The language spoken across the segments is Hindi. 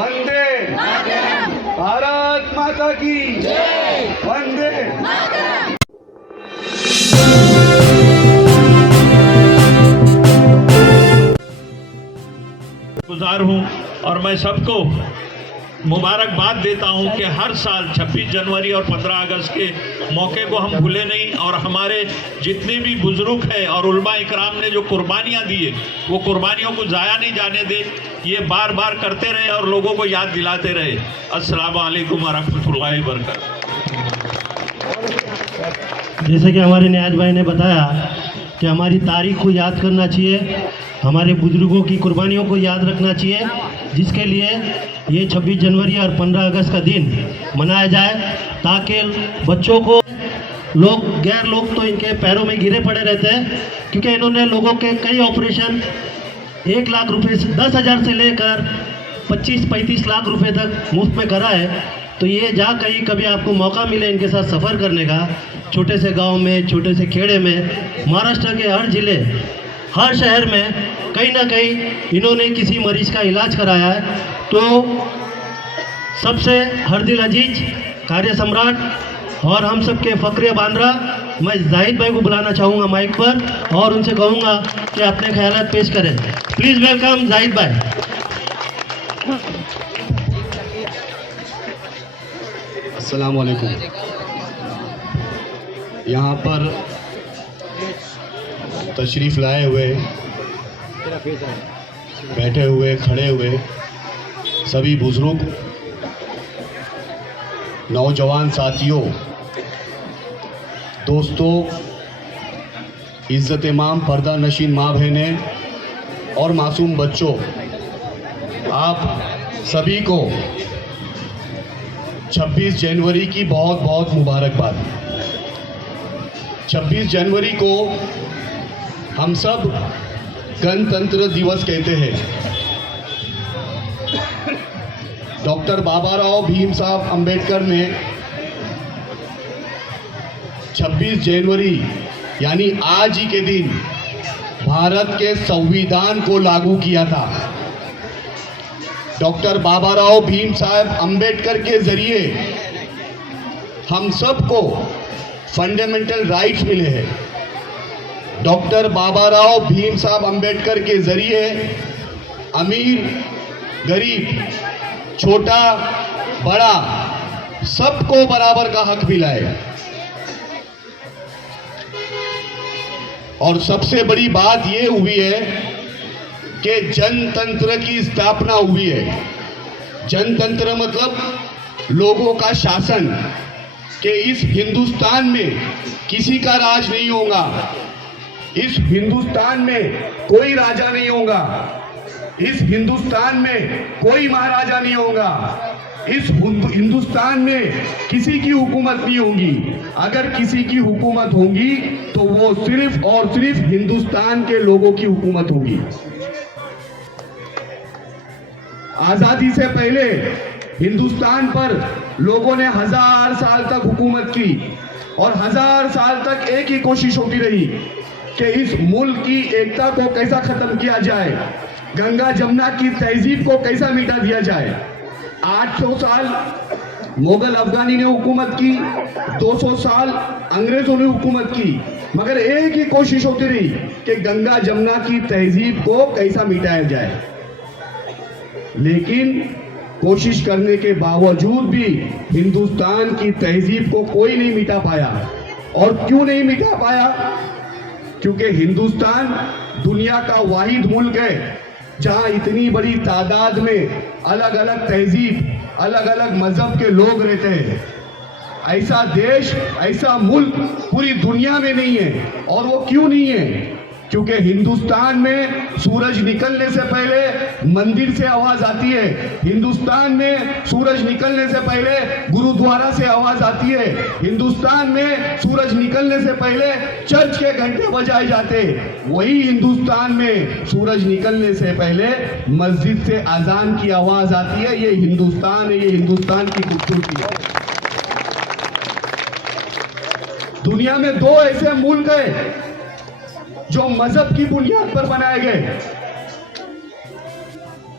वंदे भारत माता की वंदे। गुजार हूं और मैं सबको मुबारकबाद देता हूं कि हर साल 26 जनवरी और 15 अगस्त के मौके को हम भूले नहीं और हमारे जितने भी बुजुर्ग हैं और उलमा इकराम ने जो कुर्बानियां दी है वो कुर्बानियों को ज़ाया नहीं जाने दे, ये बार बार करते रहे और लोगों को याद दिलाते रहे। अस्सलाम वालेकुम व रहमतुल्लाहि व बरकातहू। जैसे कि हमारे न्याज भाई ने बताया कि हमारी तारीख को याद करना चाहिए, हमारे बुजुर्गों की कुर्बानियों को याद रखना चाहिए, जिसके लिए ये 26 जनवरी और 15 अगस्त का दिन मनाया जाए, ताकि बच्चों को गैर लोग तो इनके पैरों में गिरे पड़े रहते हैं, क्योंकि इन्होंने लोगों के कई ऑपरेशन 1 लाख रुपए से 10,000 से लेकर 25-35 लाख रुपए तक मुफ्त में करा है। तो ये जहाँ कहीं कभी आपको मौका मिले इनके साथ सफ़र करने का, छोटे से गांव में, छोटे से खेड़े में, महाराष्ट्र के हर ज़िले, हर शहर में कहीं ना कहीं इन्होंने किसी मरीज़ का इलाज कराया है। तो सबसे हर दिल अजीज कार्य सम्राट और हम सब के फ़क्र बांद्रा, मैं जाहिद भाई को बुलाना चाहूँगा माइक पर और उनसे कहूँगा कि अपने ख्यालात पेश करें। प्लीज़ वेलकम जाहिद भाई। अस्सलाम वालेकुम। यहाँ पर तशरीफ़ लाए हुए, बैठे हुए, खड़े हुए सभी बुजुर्ग, नौजवान साथियों, दोस्तों, इज़्ज़त इमाम पर्दा नशीन माँ बहनें और मासूम बच्चों, आप सभी को 26 जनवरी की बहुत बहुत मुबारकबाद। 26 जनवरी को हम सब गणतंत्र दिवस कहते हैं। डॉक्टर बाबा राव भीम साहब अंबेडकर ने 26 जनवरी यानी आज ही के दिन भारत के संविधान को लागू किया था। डॉक्टर बाबा राव भीम साहब अंबेडकर के जरिए हम सबको फंडामेंटल राइट्स मिले हैं। डॉक्टर बाबा राव भीम साहब अंबेडकर के जरिए अमीर, गरीब, छोटा, बड़ा सबको बराबर का हक मिला है। और सबसे बड़ी बात ये हुई है कि जनतंत्र की स्थापना हुई है। जनतंत्र मतलब लोगों का शासन, कि इस हिंदुस्तान में किसी का राज नहीं होगा, इस हिंदुस्तान में कोई राजा नहीं होगा, इस हिंदुस्तान में कोई महाराजा नहीं होगा, इस हिंदुस्तान में किसी की हुकूमत नहीं होगी। अगर किसी की हुकूमत होगी तो वो सिर्फ और सिर्फ हिंदुस्तान के लोगों की हुकूमत होगी। आजादी से पहले हिंदुस्तान पर लोगों ने 1000 साल तक हुकूमत की और 1000 साल तक एक ही कोशिश होती रही कि इस मुल्क की एकता को कैसा खत्म किया जाए, गंगा जमुना की तहजीब को कैसा मिटा दिया जाए। 800 साल मुगल अफगानी ने हुकूमत की, 200 साल अंग्रेजों ने हुकूमत की, मगर एक ही कोशिश होती रही कि गंगा जमुना की तहजीब को कैसा मिटाया जाए। लेकिन कोशिश करने के बावजूद भी हिंदुस्तान की तहजीब को कोई नहीं मिटा पाया। और क्यों नहीं मिटा पाया? क्योंकि हिंदुस्तान दुनिया का वाहिद मुल्क है जहां इतनी बड़ी तादाद में अलग अलग तहजीब, अलग अलग मजहब के लोग रहते हैं। ऐसा देश, ऐसा मुल्क पूरी दुनिया में नहीं है। और वो क्यों नहीं है? क्योंकि हिंदुस्तान में सूरज निकलने से पहले मंदिर से आवाज आती है, हिंदुस्तान में सूरज निकलने से पहले गुरुद्वारा से आवाज आती है, हिंदुस्तान में सूरज निकलने से पहले चर्च के घंटे बजाए जाते, वही हिंदुस्तान में सूरज निकलने से पहले मस्जिद से अजान की आवाज आती है। ये हिंदुस्तान है, ये हिंदुस्तान की खूबसूरती है। दुनिया में 2 ऐसे मुल्क हैं जो मजहब की बुनियाद पर बनाए गए।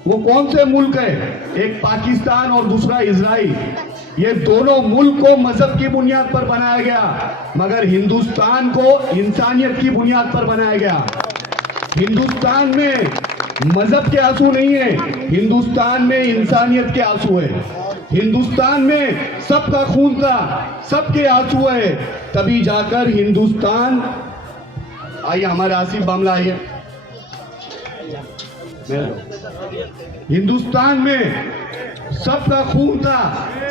वो कौन से मुल्क है? एक पाकिस्तान और दूसरा इजराइल। ये दोनों मुल्क को मजहब की बुनियाद पर बनाया गया, मगर हिंदुस्तान को इंसानियत की बुनियाद पर बनाया गया। हिंदुस्तान में मजहब के आंसू नहीं है, हिंदुस्तान में इंसानियत के आंसू है। हिंदुस्तान में सबका खून था, सबके आंसू है, तभी जाकर हिंदुस्तान। आइए हमारे आसिफ बामला आइए। हिंदुस्तान में सबका खून था,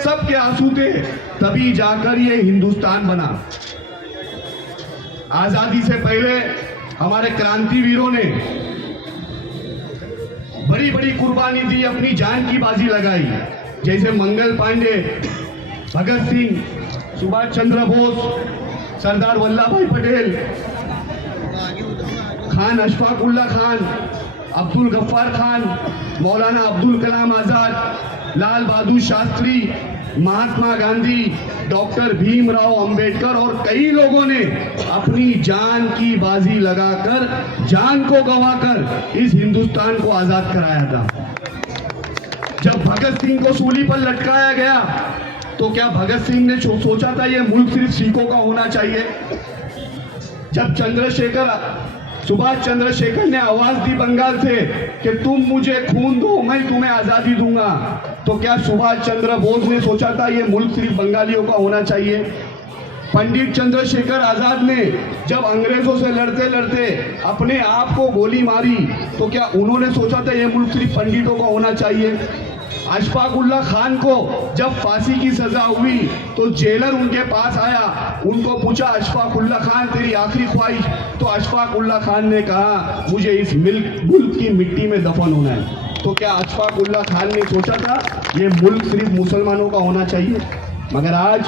सबके आंसू थे, तभी जाकर ये हिंदुस्तान बना। आजादी से पहले हमारे क्रांतिवीरों ने बड़ी बड़ी कुर्बानी दी, अपनी जान की बाजी लगाई, जैसे मंगल पांडे, भगत सिंह, सुभाष चंद्र बोस, सरदार वल्लभ भाई पटेल, खान अशफाक उल्ला खान, अब्दुल गफ्फार खान, मौलाना अब्दुल कलाम आजाद, लाल बहादुर शास्त्री, महात्मा गांधी, डॉक्टर भीमराव अंबेडकर और कई लोगों ने अपनी जान की बाजी लगाकर, जान को गंवाकर इस हिंदुस्तान को आजाद कराया था। जब भगत सिंह को सूली पर लटकाया गया तो क्या भगत सिंह ने सोचा था ये मुल्क सिर्फ सिखों का होना चाहिए? जब सुभाष चंद्रशेखर ने आवाज दी बंगाल से कि तुम मुझे खून दो, मैं तुम्हें आजादी दूंगा, तो क्या सुभाष चंद्र बोस ने सोचा था ये मुल्क सिर्फ बंगालियों का होना चाहिए? पंडित चंद्रशेखर आजाद ने जब अंग्रेजों से लड़ते लड़ते अपने आप को गोली मारी, तो क्या उन्होंने सोचा था ये मुल्क सिर्फ पंडितों का होना चाहिए? अशफाक उल्ला खान को जब फांसी की सजा हुई तो जेलर उनके पास आया, उनको पूछा अशफाक उल्ला खान तेरी आखिरी ख्वाहिश? तो अशफाक उल्ला खान ने कहा मुझे इस मुल्क की मिट्टी में दफन होना है। तो क्या अशफाक उल्ला खान ने सोचा था ये मुल्क सिर्फ मुसलमानों का होना चाहिए? मगर आज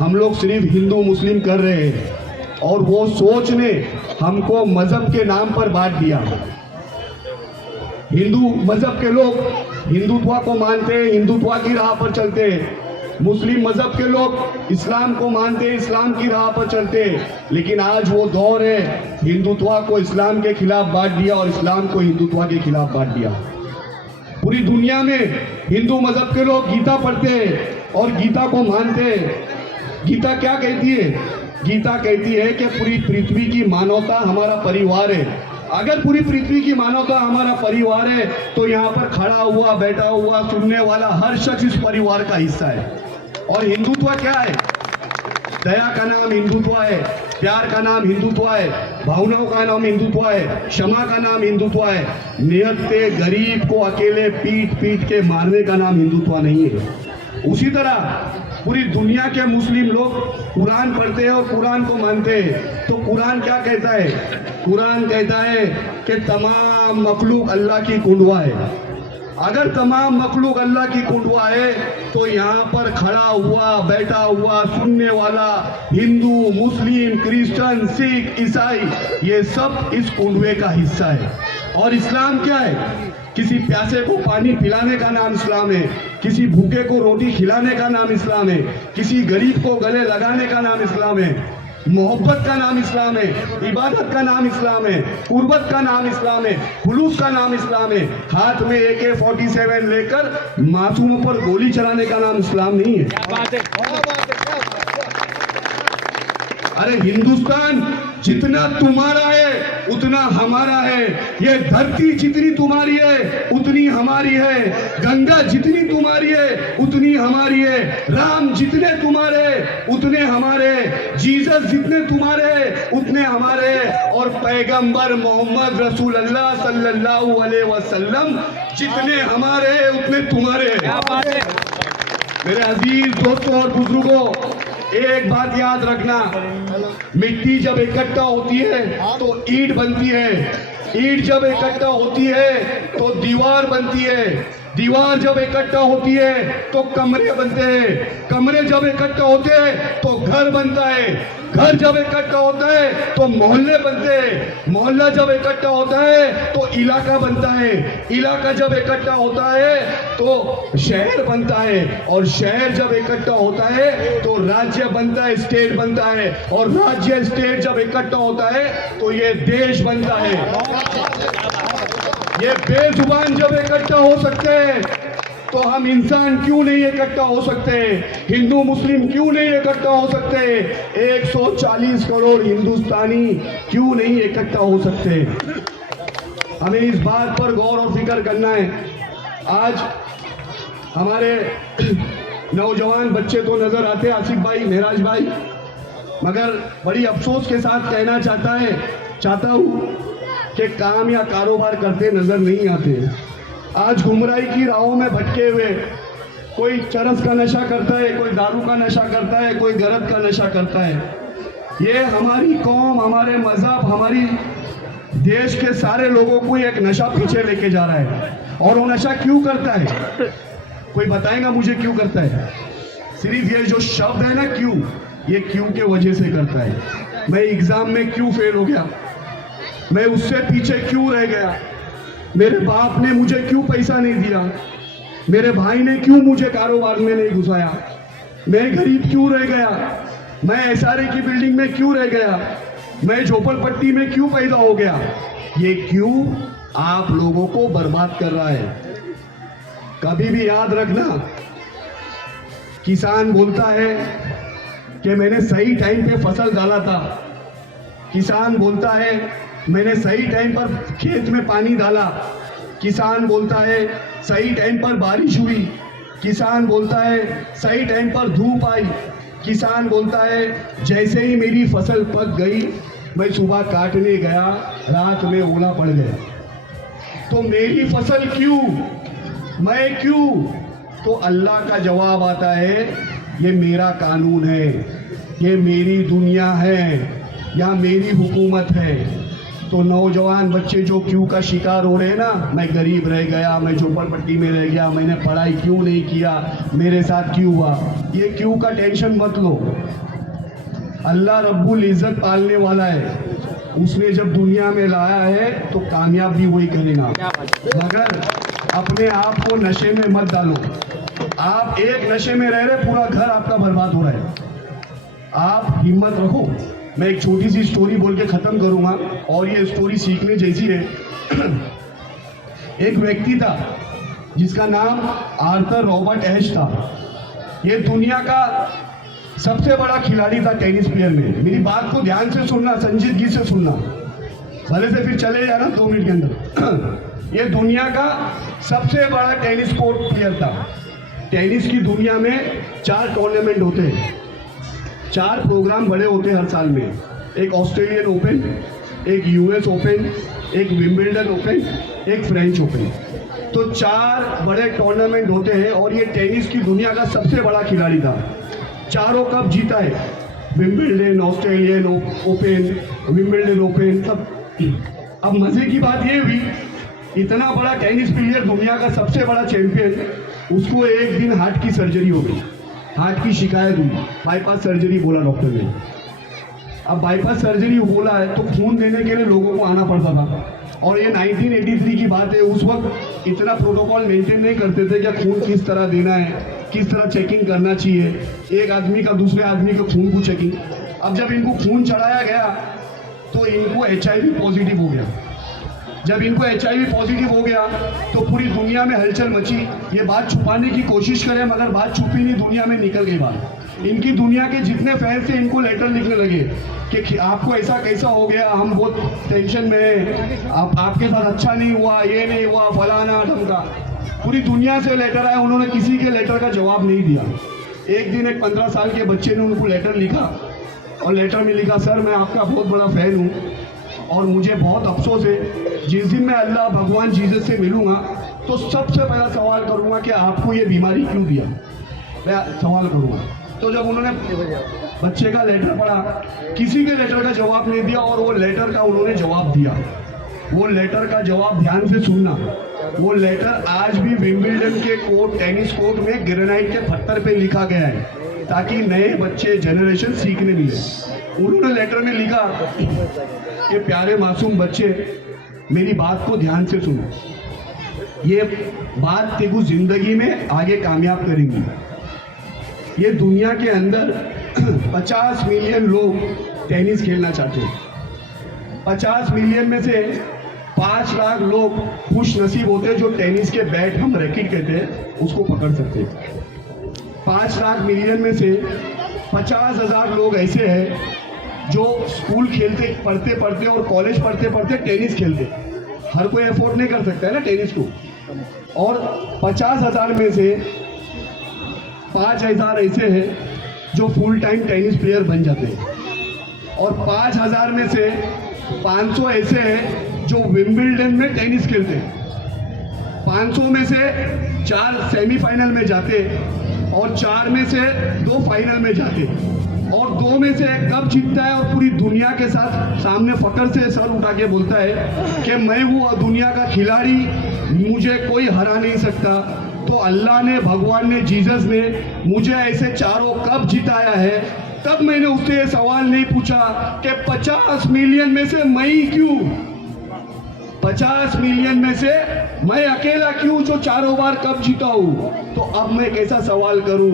हम लोग सिर्फ हिंदू मुस्लिम कर रहे हैं और वो सोच ने हमको मजहब के नाम पर बांट दिया। हिंदू मजहब के लोग हिंदुत्व को मानते हैं, हिंदुत्व की राह पर चलते हैं। मुस्लिम मजहब के लोग इस्लाम को मानते हैं, इस्लाम की राह पर चलते हैं। लेकिन आज वो दौर है, हिंदुत्व को इस्लाम के खिलाफ बांट दिया और इस्लाम को हिंदुत्व के खिलाफ बांट दिया। पूरी दुनिया में हिंदू मजहब के लोग गीता पढ़ते हैं और गीता को मानते हैं। गीता क्या कहती है? गीता कहती है कि पूरी पृथ्वी की मानवता हमारा परिवार है। अगर पूरी पृथ्वी की मानवता हमारा परिवार है तो यहाँ पर खड़ा हुआ, बैठा हुआ, सुनने वाला हर शख्स इस परिवार का हिस्सा है। और हिंदुत्व क्या है? दया का नाम हिंदुत्व है, प्यार का नाम हिंदुत्व है, भावनाओं का नाम हिंदुत्व है, क्षमा का नाम हिंदुत्व है। निहत्ते गरीब को अकेले पीट पीट के मारने का नाम हिंदुत्व नहीं है। उसी तरह पूरी दुनिया के मुस्लिम लोग कुरान पढ़ते हैं और कुरान को मानते हैं। तो कुरान क्या कहता है? कुरान कहता है कि तमाम मखलूक अल्लाह की कुंडवा है। अगर तमाम मखलूक अल्लाह की कुंडवा है तो यहाँ पर खड़ा हुआ, बैठा हुआ, सुनने वाला हिंदू, मुस्लिम, क्रिश्चियन, सिख, ईसाई, ये सब इस कुंडवे का हिस्सा है। और इस्लाम क्या है? किसी प्यासे को पानी पिलाने का नाम इस्लाम है, किसी भूखे को रोटी खिलाने का नाम इस्लाम है, किसी गरीब को गले लगाने का नाम इस्लाम है, मोहब्बत का नाम इस्लाम है, इबादत का नाम इस्लाम है, कुर्बत का नाम इस्लाम है, खुलूस का नाम इस्लाम है। हाथ में AK-47 लेकर मासूमों पर गोली चलाने का नाम इस्लाम नहीं है। अरे हिंदुस्तान जितना तुम्हारा है उतना हमारा है। ये धरती जितनी तुम्हारी है उतनी हमारी है। गंगा जितनी तुम्हारी है उतनी हमारी है। राम जितने तुम्हारे उतने हमारे। जीसस जितने तुम्हारे उतने हमारे। और पैगंबर मोहम्मद रसूल अल्लाह सल्लल्लाहु अलैहि वसल्लम जितने हमारे उतने तुम्हारे। मेरे अजीज दोस्तों और बुजुर्गों, एक बात याद रखना, मिट्टी जब इकट्ठा होती है तो ईंट बनती है, ईंट जब इकट्ठा होती है तो दीवार बनती है, दीवार जब इकट्ठा होती है तो कमरे बनते हैं, कमरे जब इकट्ठा होते हैं तो घर बनता है, घर जब इकट्ठा होता है तो मोहल्ले बनते हैं, मोहल्ला जब इकट्ठा होता है तो इलाका बनता है, इलाका जब इकट्ठा होता है तो शहर बनता है, और शहर जब इकट्ठा होता है तो राज्य बनता है, स्टेट बनता है, और राज्य स्टेट जब इकट्ठा होता है तो ये देश बनता है। ये बेजुबान जब इकट्ठा हो सकते हैं तो हम इंसान क्यों नहीं इकट्ठा हो सकते? हिंदू मुस्लिम क्यों नहीं इकट्ठा हो सकते? 140 करोड़ हिंदुस्तानी क्यों नहीं इकट्ठा हो सकते? हमें इस बात पर गौर और फिक्र करना है। आज हमारे नौजवान बच्चे तो नजर आते आसिफ भाई, महराज भाई, मगर बड़ी अफसोस के साथ कहना चाहता हूँ कि काम या कारोबार करते नजर नहीं आते। आज गुमराही की राहों में भटके हुए कोई चरस का नशा करता है, कोई दारू का नशा करता है, कोई गरद का नशा करता है। ये हमारी कौम, हमारे मजहब, हमारी देश के सारे लोगों को एक नशा पीछे लेके जा रहा है। और वो नशा क्यों करता है? कोई बताएगा मुझे क्यों करता है? सिर्फ ये जो शब्द है ना क्यों, ये क्यों के वजह से करता है। मैं एग्जाम में क्यों फेल हो गया, मैं उससे पीछे क्यों रह गया, मेरे बाप ने मुझे क्यों पैसा नहीं दिया, मेरे भाई ने क्यों मुझे कारोबार में नहीं घुसाया, मैं गरीब क्यों रह गया, मैं एसआरए की बिल्डिंग में क्यों रह गया, मैं झोपड़पट्टी में क्यों पैदा हो गया। ये क्यों आप लोगों को बर्बाद कर रहा है। कभी भी याद रखना, किसान बोलता है कि मैंने सही टाइम पे फसल डाला था, किसान बोलता है मैंने सही टाइम पर खेत में पानी डाला, किसान बोलता है सही टाइम पर बारिश हुई, किसान बोलता है सही टाइम पर धूप आई, किसान बोलता है जैसे ही मेरी फसल पक गई मैं सुबह काटने गया, रात में ओला पड़ गया। तो मेरी फसल क्यों, मैं क्यों? तो अल्लाह का जवाब आता है ये मेरा कानून है, ये मेरी दुनिया है, या मेरी हुकूमत है। तो नौजवान बच्चे जो क्यों का शिकार हो रहे हैं ना, मैं गरीब रह गया, मैं झोपड़पट्टी में रह गया, मैंने पढ़ाई क्यों नहीं किया, मेरे साथ क्यों हुआ, ये क्यों का टेंशन मत लो। अल्लाह रब्बुल इज़्ज़त पालने वाला है, उसने जब दुनिया में लाया है तो कामयाब भी वही करेगा। मगर अपने आप को नशे में मत डालो। आप एक नशे में रह रहे, पूरा घर आपका बर्बाद हो रहा है। आप हिम्मत रखो। मैं एक छोटी सी स्टोरी बोल के ख़त्म करूंगा और ये स्टोरी सीखने जैसी है। एक व्यक्ति था जिसका नाम आर्थर रॉबर्ट एश था। ये दुनिया का सबसे बड़ा खिलाड़ी था टेनिस प्लेयर में। मेरी बात को ध्यान से सुनना, संजीदगी से सुनना, भले से फिर चले जाना 2 मिनट के अंदर। ये दुनिया का सबसे बड़ा टेनिस कोर्ट प्लेयर था। टेनिस की दुनिया में 4 टूर्नामेंट होते हैं, 4 प्रोग्राम बड़े होते हैं हर साल में। एक ऑस्ट्रेलियन ओपन, एक यूएस ओपन, एक विंबलडन ओपन, एक फ्रेंच ओपन। तो 4 बड़े टूर्नामेंट होते हैं और ये टेनिस की दुनिया का सबसे बड़ा खिलाड़ी था। 4 कप जीता है, Wimbledon, Australian open, Wimbledon open, सब। अब मजे की बात ये हुई, इतना बड़ा टेनिस प्लेयर, दुनिया का सबसे बड़ा चैंपियन, उसको एक दिन हार्ट की सर्जरी हो गई, हार्ट की शिकायत हुई, बाईपास सर्जरी बोला डॉक्टर ने। अब बाईपास सर्जरी बोला है तो खून देने के लिए लोगों को आना पड़ता था। और ये 1983 की बात है, उस वक्त इतना प्रोटोकॉल मेंटेन नहीं करते थे कि खून किस तरह देना है, किस तरह चेकिंग करना चाहिए, एक आदमी का दूसरे आदमी के खून को चेकिंग। अब जब इनको खून चढ़ाया गया तो इनको HIV पॉजिटिव हो गया। जब इनको HIV पॉजिटिव हो गया तो पूरी दुनिया में हलचल मची। ये बात छुपाने की कोशिश करें मगर बात छुपी नहीं, दुनिया में निकल गई बात। इनकी दुनिया के जितने फैंस थे इनको लेटर लिखने लगे कि आपको ऐसा कैसा हो गया, हम बहुत टेंशन में हैं, आपके साथ अच्छा नहीं हुआ, ये नहीं हुआ, फलाना ढमका। पूरी दुनिया से लेटर आया, उन्होंने किसी के लेटर का जवाब नहीं दिया। एक दिन एक 15 साल के बच्चे ने उनको लेटर लिखा और लेटर में लिखा, सर मैं आपका बहुत बड़ा फ़ैन हूँ और मुझे बहुत अफसोस है, जिस दिन मैं अल्लाह भगवान जीसस से मिलूँगा तो सबसे पहला सवाल करूँगा कि आपको ये बीमारी क्यों दिया, मैं सवाल करूँगा। तो जब उन्होंने बच्चे का लेटर पढ़ा, किसी के लेटर का जवाब नहीं दिया और वो लेटर का उन्होंने जवाब दिया। वो लेटर का जवाब ध्यान से सुनना, वो लेटर आज भी विंबलडन के कोर्ट, टेनिस कोर्ट में ग्रेनाइट के पत्थर पे लिखा गया है ताकि नए बच्चे जनरेशन सीखने मिले। उन्होंने लेटर में लिखा कि प्यारे मासूम बच्चे, मेरी बात को ध्यान से सुनो, ये बात तेको जिंदगी में आगे कामयाब करेंगी। ये दुनिया के अंदर 50 मिलियन लोग टेनिस खेलना चाहते हैं। 50 मिलियन में से 5 लाख लोग खुश नसीब होते हैं जो टेनिस के बैट, हम रैकेट कहते हैं, उसको पकड़ सकते हैं। 5 लाख मिलियन में से 50,000 लोग ऐसे हैं जो स्कूल खेलते पढ़ते और कॉलेज पढ़ते टेनिस खेलते। हर कोई अफोर्ड नहीं कर सकता है ना टेनिस को। और 50,000 में से 5,000 ऐसे हैं जो फुल टाइम टेनिस प्लेयर बन जाते हैं। और 5,000 में से 500 ऐसे हैं जो विंबलडन में टेनिस खेलते हैं। 500 में से 4 सेमीफाइनल में जाते और 4 में से 2 फाइनल में जाते और 2 में से 1 कप जीतता है और पूरी दुनिया के साथ सामने फकर से सर उठा के बोलता है कि मैं वो दुनिया का खिलाड़ी, मुझे कोई हरा नहीं सकता। तो अल्लाह ने, भगवान ने, जीसस ने मुझे ऐसे 4 कप जिताया है। तब मैंने उससे ये सवाल नहीं पूछा कि 50 मिलियन में से मैं ही क्यों, 50 मिलियन में से मैं अकेला क्यों जो 4 बार कप जीता हूं। तो अब मैं कैसा सवाल करूं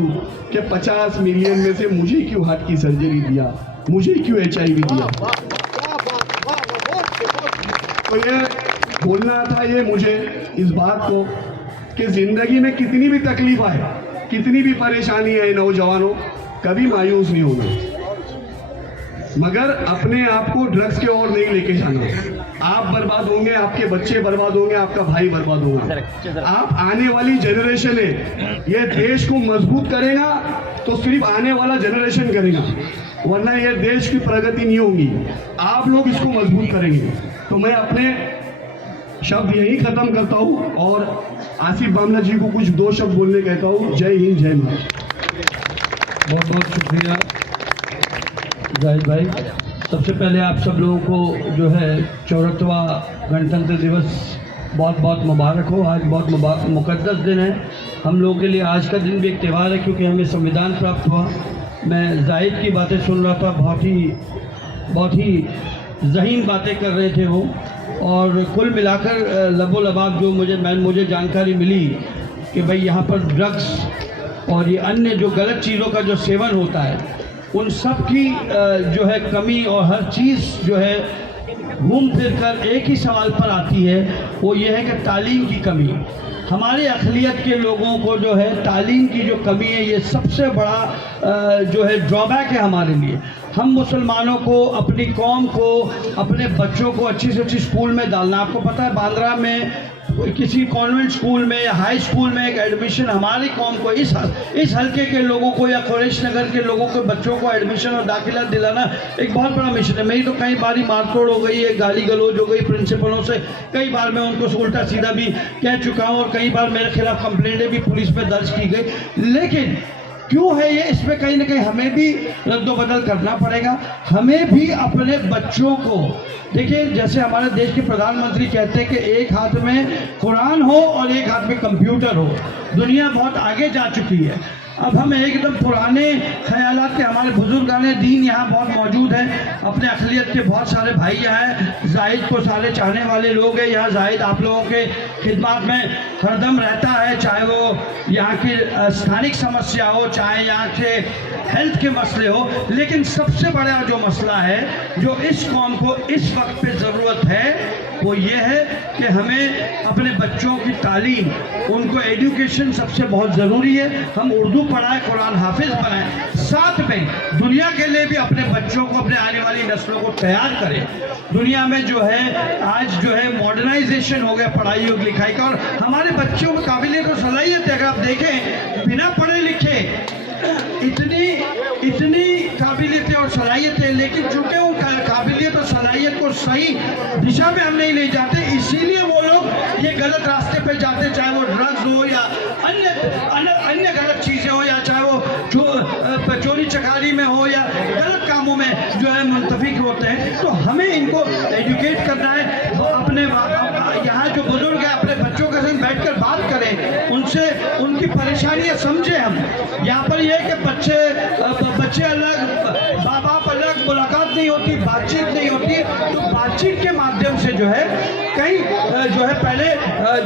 कि 50 मिलियन में से मुझे क्यों हार्ट की सर्जरी दिया, मुझे क्यों HIV दिया। तो ये बोलना था ये मुझे इस बात को कि जिंदगी में कितनी भी तकलीफ आए, कितनी भी परेशानी है, नौजवानों कभी मायूस नहीं होना, मगर अपने आप को ड्रग्स के ओर नहीं लेके जाना। आप बर्बाद होंगे, आपके बच्चे बर्बाद होंगे, आपका भाई बर्बाद होगा। आप आने वाली जनरेशन है, ये देश को मजबूत करेगा तो सिर्फ आने वाला जनरेशन करेगा, वरना ये देश की प्रगति नहीं होगी। आप लोग इसको मजबूत करेंगे। तो मैं अपने शब्द यही खत्म करता हूँ और आसिफ बामला जी को कुछ 2 शब्द बोलने कहता हूँ। जय हिंद, जय भारत। बहुत बहुत शुक्रिया जाहिद भाई। सबसे पहले आप सब लोगों को जो है 74वां गणतंत्र दिवस बहुत बहुत मुबारक हो। आज बहुत मुक़द्दस दिन है हम लोगों के लिए। आज का दिन भी एक त्यौहार है क्योंकि हमें संविधान प्राप्त हुआ। मैं जाहिद की बातें सुन रहा था, बहुत ही ज़हीन बातें कर रहे थे वो। और कुल मिलाकर लबो लबाब जो मुझे जानकारी मिली कि भाई यहाँ पर ड्रग्स और ये अन्य जो गलत चीज़ों का जो सेवन होता है, उन सब की जो है कमी, और हर चीज़ जो है घूम फिर कर एक ही सवाल पर आती है, वो ये है कि तालीम की कमी। हमारे अक़लियत के लोगों को जो है तालीम की जो कमी है, ये सबसे बड़ा जो है ड्रॉबैक है हमारे लिए। हम मुसलमानों को, अपनी कौम को, अपने बच्चों को अच्छी से अच्छी स्कूल में डालना। आपको पता है बांद्रा में किसी कॉन्वेंट स्कूल में या हाई स्कूल में एक एडमिशन हमारी कौम को, इस हल्के के लोगों को या कुरैश नगर के लोगों को, बच्चों को एडमिशन और दाखिला दिलाना एक बहुत बड़ा मिशन है। मेरी तो कई बार मारतोड़ हो गई है, गाली गलौज हो गई प्रिंसिपलों से। कई बार मैं उनको उल्टा सीधा भी कह चुका हूँ और कई बार मेरे खिलाफ कंप्लेंटें भी पुलिस में दर्ज की गई। लेकिन क्यों है ये, इसमें कहीं ना कहीं हमें भी रद्दोबदल करना पड़ेगा। हमें भी अपने बच्चों को, देखिए जैसे हमारे देश के प्रधानमंत्री कहते हैं कि एक हाथ में कुरान हो और एक हाथ में कंप्यूटर हो। दुनिया बहुत आगे जा चुकी है। अब हम एकदम पुराने ख्यालात के, हमारे बुजुर्गाने दीन यहाँ बहुत मौजूद हैं। अपने अक़लियत के बहुत सारे भाई यहाँ हैं। जाहिद को सारे चाहने वाले लोग हैं यहाँ। जाहिद आप लोगों के खिदमत में हरदम रहता है, चाहे वो यहाँ की स्थानिक समस्या हो, चाहे यहाँ के हेल्थ के मसले हो। लेकिन सबसे बड़ा जो मसला है, जो इस कौम को इस वक्त पे ज़रूरत है, वो ये है कि हमें अपने बच्चों की तालीम, उनको एजुकेशन सबसे बहुत ज़रूरी है। हम उर्दू पढ़ाएं, कुरान हाफिज बनाएं, साथ में दुनिया के लिए भी अपने बच्चों को, अपने आने वाली नस्लों को तैयार करें। दुनिया में जो है आज जो है मॉडर्नाइजेशन हो गया पढ़ाई और लिखाई का, और हमारे बच्चों में काबिलियत और सलाहियत है। अगर आप देखें बिना पढ़े लिखे इतनी काबिलियतें और सलाहियतें, लेकिन चूँकि उन काबिलियत और सलाहियत को सही दिशा में हम नहीं ले जाते, इसीलिए वो लोग ये गलत रास्ते पे जाते, चाहे वो ड्रग्स हो या अन्य गलत चीज़ें हो, या चाहे वो चोरी चकारी में हो या गलत कामों में जो है मुंतफिक होते हैं। तो हमें इनको एजुकेट करना है। तो अपने यहाँ जो बुजुर्ग हैं अपने बच्चों के संग बैठ कर बात करें, उनसे उनकी परेशानियाँ समझें। हम यहाँ पर ये है कि बच्चे अलग, माँ बाप अलग, मुलाकात नहीं होती, बातचीत नहीं होती। तो बातचीत के माध्यम से जो है कई जो है पहले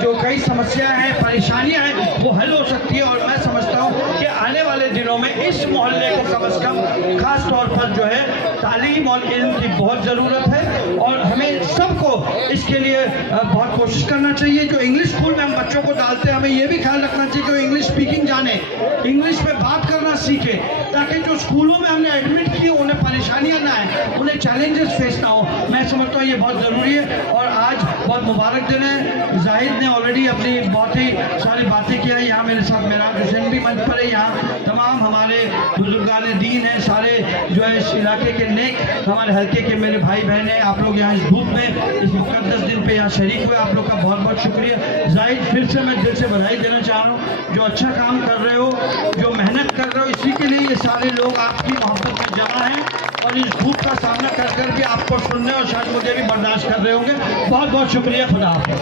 जो कई समस्याएं हैं, परेशानियां हैं, वो हल हो सकती है। और मैं समझता हूँ कि आने वाले दिनों में इस मोहल्ले को कम से कम खास तौर पर जो है तालीम और इल्म की बहुत ज़रूरत है। और हमें सबको इसके लिए बहुत कोशिश करना चाहिए। जो इंग्लिश स्कूल में हम बच्चों को डालते हैं, हमें ये भी ख्याल रखना चाहिए कि वो इंग्लिश स्पीकिंग जाने, इंग्लिश में बात करना सीखे, ताकि जो स्कूलों में हमने एडमिट किए उन्हें परेशानियां ना आए, उन्हें चैलेंजेस फेस ना हो। मैं समझता हूँ ये बहुत ज़रूरी है। और आज बहुत मुबारक दिन है। जाहिद ने ऑलरेडी अपनी बहुत ही सारी बातें किया। यहाँ मेरे साथ मेराज हुसैन भी मंच पर है। यहाँ तमाम हमारे बुजुर्गान दीन हैं, सारे जो है इस इलाके के नेक हमारे हल्के के मेरे भाई बहन हैं। आप लोग यहाँ इस धूप में इस मुकद्दस दिन पे यहाँ शरीक हुए, आप लोग का बहुत बहुत शुक्रिया। जाहिद, फिर से मैं दिल से बधाई देना चाह रहा हूँ। जो अच्छा काम कर रहे हो, जो मेहनत कर रहे हो, इसी के लिए ये सारे लोग आपकी मोहब्बत में जमा हैं और इस धूप का सामना कर कर भी आपको सुनने और शायद मुझे भी बर्दाश्त कर रहे होंगे। बहुत बहुत शुक्रिया। खुदा हाफ़िज़।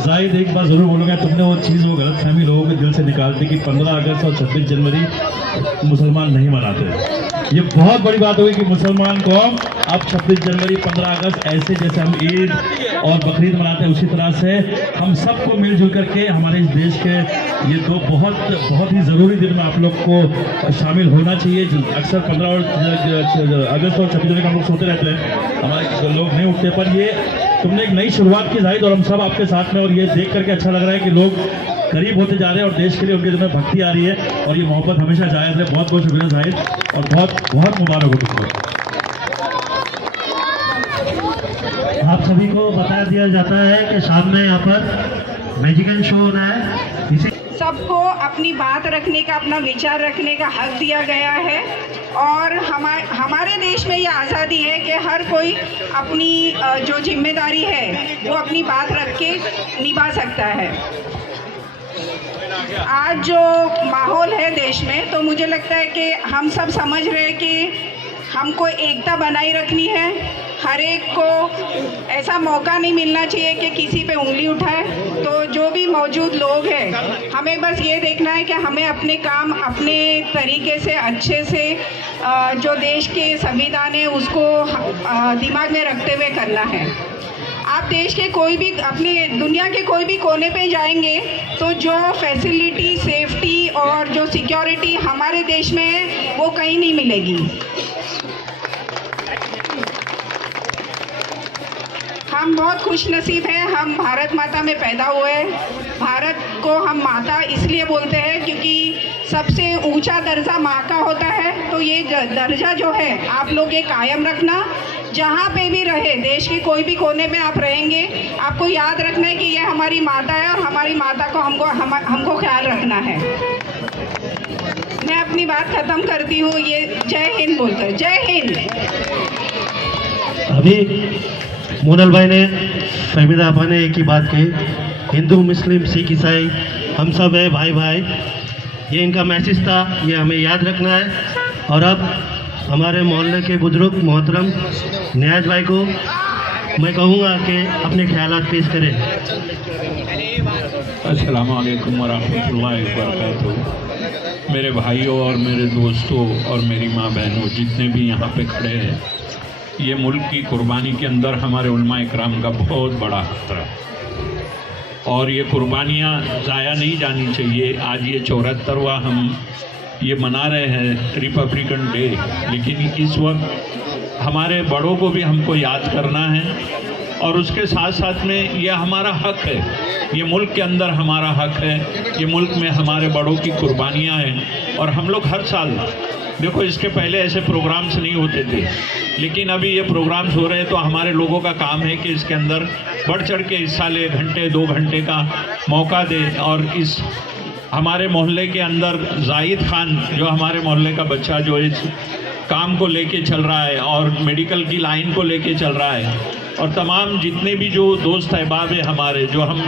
जाहिद, एक बात ज़रूर बोलूँगा, तुमने वो चीज़, वो गलत फहमी लोगों के दिल से निकाल दी कि 15 अगस्त और 26 जनवरी मुसलमान नहीं मनाते। ये बहुत बड़ी बात होगी कि मुसलमान कौम अब 26 जनवरी 15 अगस्त ऐसे जैसे हम ईद और बकरीद मनाते हैं, उसी तरह से हम सबको मिलजुल करके हमारे इस देश के ये दो बहुत ही ज़रूरी दिन में आप लोग को शामिल होना चाहिए। अक्सर 15 अगस्त और 26 जनवरी का हम लोग सोते रहते हैं, हमारे लोग नहीं उठते, पर ये तुमने एक नई शुरुआत की जाहिद, और हम सब आपके साथ में, और ये देख करके अच्छा लग रहा है कि लोग करीब होते जा रहे हैं और देश के लिए उनके दिल में भक्ति आ रही है, और ये मोहब्बत हमेशा जायज़ है। बहुत बहुत शुक्रिया जाहिद, और बहुत बहुत मुबारक हो तुमको। आप सभी को बता दिया जाता है कि शाम में यहाँ पर मैजिकल शो होना है। इसी सबको अपनी बात रखने का, अपना विचार रखने का हक दिया गया है, और हमारे देश में ये आज़ादी है कि हर कोई अपनी जो जिम्मेदारी है वो अपनी बात रख के निभा सकता है। आज जो माहौल है देश में, तो मुझे लगता है कि हम सब समझ रहे हैं कि हमको एकता बनाए रखनी है। हर एक को ऐसा मौका नहीं मिलना चाहिए कि किसी पे उंगली उठाए। तो जो भी मौजूद लोग हैं, हमें बस ये देखना है कि हमें अपने काम अपने तरीके से अच्छे से जो देश के संविधान है उसको दिमाग में रखते हुए करना है। आप देश के कोई भी, अपने दुनिया के कोई भी कोने पे जाएंगे तो जो फैसिलिटी, सेफ्टी और जो सिक्योरिटी हमारे देश में है वो कहीं नहीं मिलेगी। हम बहुत खुश नसीब हैं, हम भारत माता में पैदा हुए। भारत को हम माता इसलिए बोलते हैं क्योंकि सबसे ऊंचा दर्जा माँ का होता है। तो ये दर्जा जो है आप लोग ये कायम रखना। जहाँ पे भी रहे, देश के कोई भी कोने में आप रहेंगे, आपको याद रखना है कि ये हमारी माता है और हमारी माता को हमको ख्याल रखना है। मैं अपनी बात ख़त्म करती हूँ। ये जय हिंद बोलकर, जय हिंद। अभी मोनल भाई ने, फहमीदा आपा ने एक ही बात कही, हिंदू मुस्लिम सिख ईसाई हम सब है भाई भाई। ये इनका मैसेज था, ये हमें याद रखना है। और अब हमारे मोहल्ले के बुजुर्ग मोहतरम नियाज भाई को मैं कहूँगा कि अपने ख्यालात पेश करें। अस्सलाम वालेकुम वरहमतुल्लाहि वबरकातुहू। मेरे भाइयों और मेरे दोस्तों और मेरी माँ बहनों जितने भी यहाँ पे खड़े हैं, ये मुल्क की कुर्बानी के अंदर हमारे उलमा इकराम का बहुत बड़ा खतरा है और ये कुर्बानियाँ ज़ाया नहीं जानी चाहिए। आज ये 74वां हम ये मना रहे हैं रिपब्लिकन डे, लेकिन इस वक्त हमारे बड़ों को भी हमको याद करना है और उसके साथ साथ में ये हमारा हक है, ये मुल्क के अंदर हमारा हक है, ये मुल्क में हमारे बड़ों की कुर्बानियाँ हैं। और हम लोग हर साल, देखो इसके पहले ऐसे प्रोग्राम्स नहीं होते थे, लेकिन अभी ये प्रोग्राम्स हो रहे हैं तो हमारे लोगों का काम है कि इसके अंदर बढ़ चढ़ के हिस्सा ले, घंटे 2 घंटे का मौका दे। और इस हमारे मोहल्ले के अंदर जाहिद खान जो हमारे मोहल्ले का बच्चा जो इस काम को लेके चल रहा है और मेडिकल की लाइन को लेके चल रहा है, और तमाम जितने भी जो दोस्त अहबाब हैं हमारे, जो हम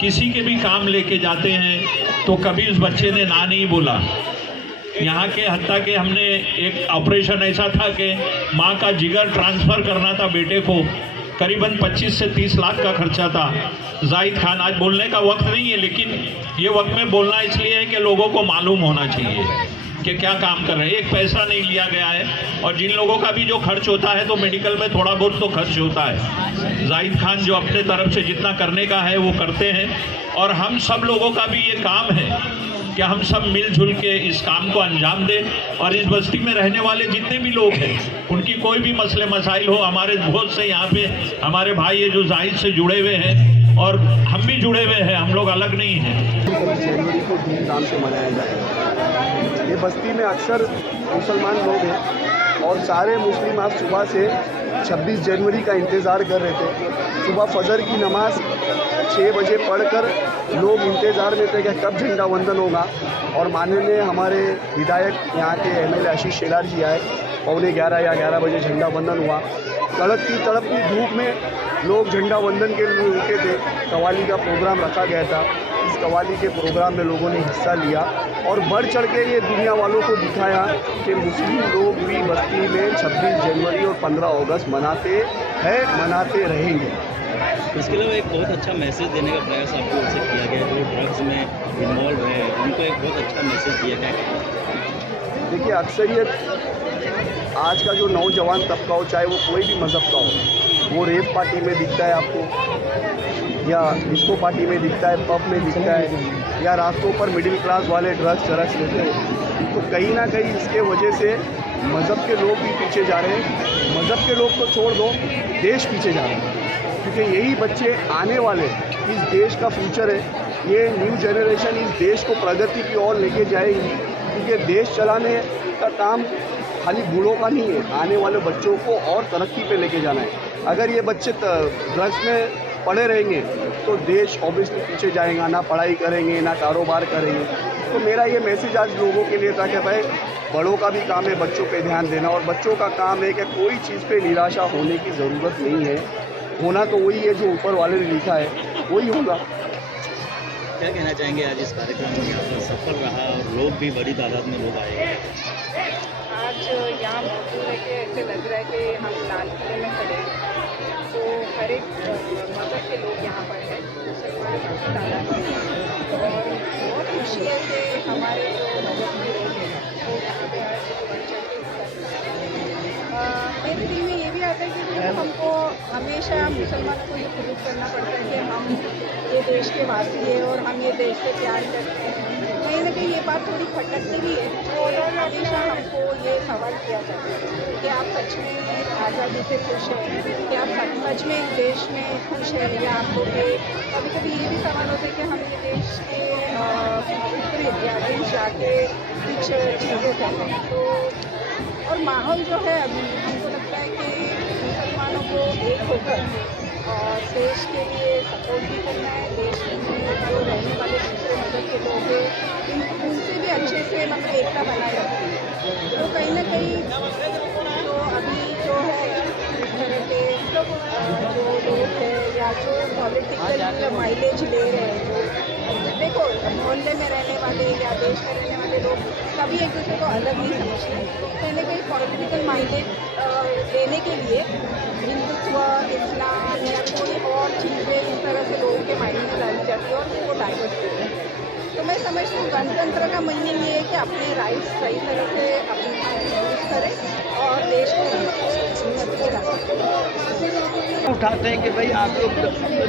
किसी के भी काम लेके जाते हैं तो कभी उस बच्चे ने ना नहीं बोला। यहाँ के हत्ता के हमने एक ऑपरेशन ऐसा था कि माँ का जिगर ट्रांसफ़र करना था बेटे को, करीबन 25 से 30 लाख का खर्चा था। जाहिद खान, आज बोलने का वक्त नहीं है, लेकिन ये वक्त में बोलना इसलिए है कि लोगों को मालूम होना चाहिए कि क्या काम कर रहे हैं। एक पैसा नहीं लिया गया है, और जिन लोगों का भी जो खर्च होता है तो मेडिकल में थोड़ा बहुत तो खर्च होता है। जाहिद खान जो अपने तरफ से जितना करने का है वो करते हैं, और हम सब लोगों का भी ये काम है कि हम सब मिलजुल के इस काम को अंजाम दें और इस बस्ती में रहने वाले जितने भी लोग हैं उनकी कोई भी मसले मसाइल हो, हमारे बहुत से यहाँ पे हमारे भाई है जो जाहिद से जुड़े हुए हैं और हम भी जुड़े हुए हैं, हम लोग अलग नहीं हैं। 26 जनवरी को धूमधाम से मनाया जाएगा। ये बस्ती में अक्सर मुसलमान लोग हैं और सारे मुस्लिम आज सुबह से 26 जनवरी का इंतज़ार कर रहे थे। सुबह फजर की नमाज 6 बजे पढ़कर लोग इंतज़ार में थे कि कब झंडा वंदन होगा और माननीय हमारे विधायक यहाँ के MLA आशीष शेलार जी आए। 11:15 या 11 बजे झंडा वंदन हुआ। तड़पती धूप में लोग झंडा वंदन के लिए रुके थे। कव्वाली का प्रोग्राम रखा गया था। इस कव्वाली के प्रोग्राम में लोगों ने हिस्सा लिया और बढ़ चढ़ के ये दुनिया वालों को दिखाया कि मुस्लिम लोग भी बस्ती में 26 जनवरी और 15 अगस्त मनाते हैं, मनाते रहेंगे। इसके अलावा एक बहुत अच्छा मैसेज देने का प्रयास आपकी ओर से किया गया, जो ड्रग्स में इन्वॉल्व है उनको एक बहुत अच्छा मैसेज दिया गया। देखिए, अक्सरियत आज का जो नौजवान तबका हो, चाहे वो कोई भी मज़हब का हो, वो रेप पार्टी में दिखता है आपको, या डिस्को पार्टी में दिखता है, पब में दिखता है, या रास्तों पर मिडिल क्लास वाले ड्रग्स लेते हैं। तो कहीं ना कहीं इसके वजह से मज़हब के लोग भी पीछे जा रहे हैं। मज़हब के लोग तो छोड़ दो, देश पीछे जा रहे हैं, क्योंकि यही बच्चे आने वाले इस देश का फ्यूचर है। ये न्यू जनरेशन इस देश को प्रगति की ओर लेके जाएगी, क्योंकि देश चलाने का काम खाली बूढ़ों का नहीं है, आने वाले बच्चों को और तरक्की पे लेके जाना है। अगर ये बच्चे ड्रग्स में पड़े रहेंगे तो देश ऑब्वियसली पीछे जाएगा, ना पढ़ाई करेंगे, ना कारोबार करेंगे। तो मेरा ये मैसेज आज लोगों के लिए था कि भाई बड़ों का भी काम है बच्चों पे ध्यान देना, और बच्चों का काम है कि कोई चीज़ पे निराशा होने की ज़रूरत नहीं है। होना तो वही है जो ऊपर वाले ने लिखा है, वही होगा। क्या कहना चाहेंगे, आज इस कार्यक्रम में यहाँ सफल रहा और लोग भी बड़ी तादाद में लोग आए? आज यहाँ मौजूद है कि ऐसे लग रहा है कि हम लाल किले में खड़े हैं। तो हर एक मज़हब के लोग यहाँ पर हैं, मुसलमान की तादाद में, और बहुत खुशी है कि हमारे जो मज़हब के लोग हैं वो यहाँ पे आज बढ़ चढ़ के मेरे दिल में ये भी आता है कि हमको हमेशा मुसलमानों को ये प्रूव करना पड़ता है कि हम ये देश के वासी हैं और हम ये देश से प्यार करते हैं। कहीं ना कहीं ये बात थोड़ी खटकती भी है और हमेशा हमको ये सवाल किया जाता है कि आप सच में आज़ादी से खुश हैं, कि आप सच में एक देश में खुश हैं, या आपको कभी कभी ये भी सवाल होता है कि हम ये देश के अगेंस्ट जाके कुछ चीज़ें करते हैं। तो और माहौल जो है अभी हमको लगता है कि मुसलमानों को एक होकर और देश के लिए सपोर्ट भी करना है। देश में जो रहने वाले दूसरे मज़हब के लोग हैं उनसे भी अच्छे से मतलब एकता बनाए रखती है। तो कहीं ना कहीं तो अभी जो है इस तरह के जो लोग हैं या जो पॉलिटिकल माइलेज ले रहे हैं, जो देखो मोहल्ले में रहने वाले या देश में रहने वाले लोग कभी एक दूसरे को अलग नहीं समझते। कहीं ना कहीं पॉलिटिकल माइलेज लेने के लिए हिंदुत्व, इस्लाम या कोई और चीज़ें इस तरह से लोगों के माइंड में डाली जाती है और वो डाइवर्ट होते हैं। तो मैं समझती हूँ गणतंत्र का मीनिंग ये है कि अपने राइट्स सही तरह से अपने यूज़ करें और देश को उठाते हैं कि भाई आप लोग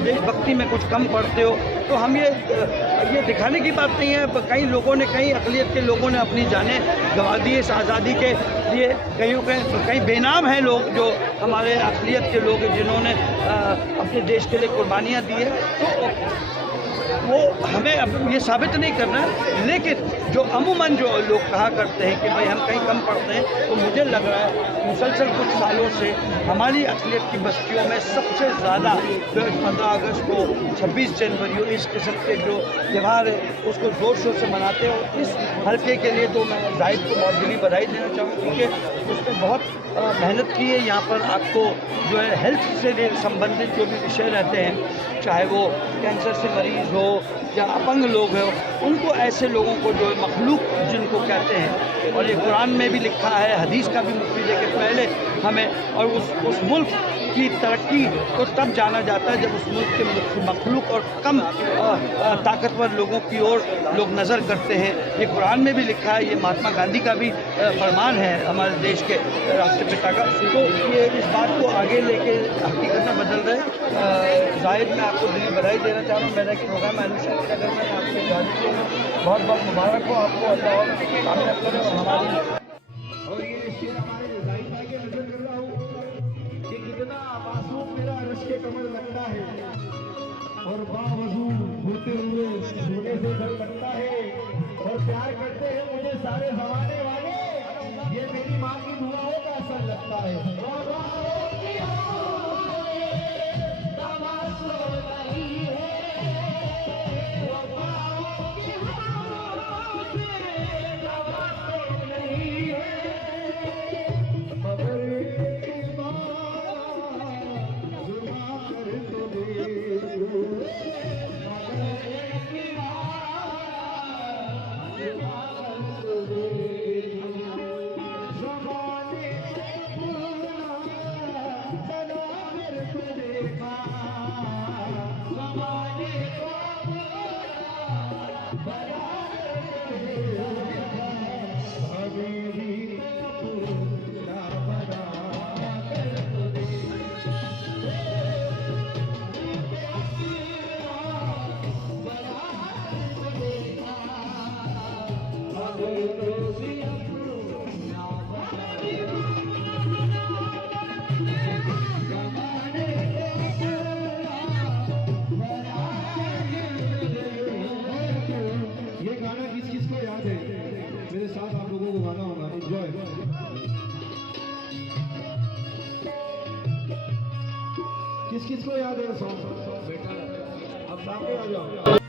देशभक्ति में कुछ कम पढ़ते हो। तो हम ये दिखाने की बात नहीं है। कई लोगों ने, कई अक़लियत के लोगों ने अपनी जानें गंवा दी इस आज़ादी के लिए। कई बेनाम हैं लोग जो हमारे अक़लियत के लोग हैं जिन्होंने अपने देश के लिए कुर्बानियाँ दी है। तो वो हमें अब ये साबित नहीं करना है, लेकिन जो अमूमन जो लोग कहा करते हैं कि भाई हम कहीं कम पढ़ते हैं, तो मुझे लग रहा है मुसलसल कुछ सालों से हमारी अक़लियत की बस्तियों में सबसे ज़्यादा 15 अगस्त को, 26 जनवरी, इस किस्म के जो त्यौहार है उसको ज़ोर शोर से मनाते हैं। और इस हल्के के लिए तो मैं जाहिद को बहुत दिली बधाई देना चाहूँगा, क्योंकि उसने बहुत मेहनत की है। यहाँ पर आपको जो है हेल्थ से संबंधित जो भी विषय रहते हैं, चाहे वो कैंसर से मरीज़ हो या अपंग लोग हो, उनको ऐसे लोगों को जो मखलूक जिनको कहते हैं, और ये कुरान में भी लिखा है, हदीस का भी मुफ्ती दे के पहले हमें, और उस मुल्क की तरक्की को तब जाना जाता है जब उस मुल्क के मखलूक और कम ताकतवर लोगों की ओर लोग नज़र करते हैं। ये कुरान में भी लिखा है, ये महात्मा गांधी का भी फरमान है हमारे देश के राष्ट्रपिता का। तो ये इस बात को आगे लेके हकीकत में बदल रहे। जाहिद मैं आपको दिली बधाई देना चाह रहा हूँ। मेरा एक प्रोग्राम अगर मैं आपसे बहुत बहुत मुबारक हो आपको, अल्लाह और कामयाब करे। और हमारी और ये शेर हमारे जाहिद भाई के नजर कर रहा हूँ कि कितना मासूम मेरा रश के कमर लगता है और बावजू होते हुए सोने से डर लगता है और प्यार करते हैं मुझे सारे जमाने वाले, ये मेरी माँ की दुआओं का असर लगता है। ये गाना किस किस को याद है? मेरे साथ आप लोगों को गाना होगा, एंजॉय। किस किस को याद है सॉन्ग? बेटा अब सामने आ जाओ।